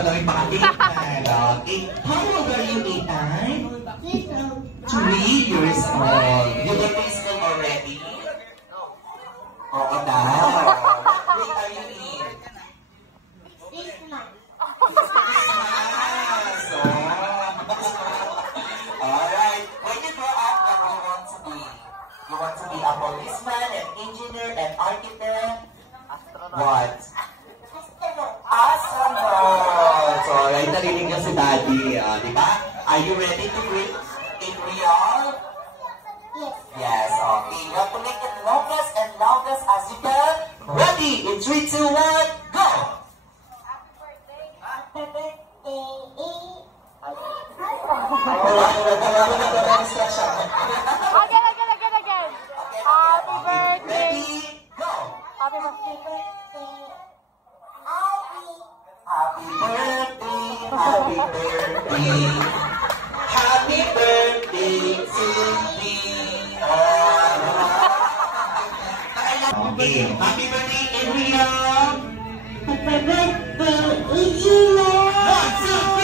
tanongin baka Ethan. Okay. How old are you, Ethan? 3 years old. You went to school already? Oo daw. Wait, are you in? 6 months. 6 months. Alright. When you grow up, what do you want to be? You want to be a policeman, an engineer, an architect? What? Astronaut! So, alright, narinig niya si Daddy. Di ba? Are you ready to breathe in real? Yes. Yes, okay. You have to make it longest and loudest as you can. Ready? In 3, 2, 1, go! Happy birthday, Again. Happy birthday. Ready? Go! Happy birthday. Happy birthday, happy birthday, happy birthday to me. Okay, happy birthday, Emilio. Happy birthday, Igino. 1, 2, 3.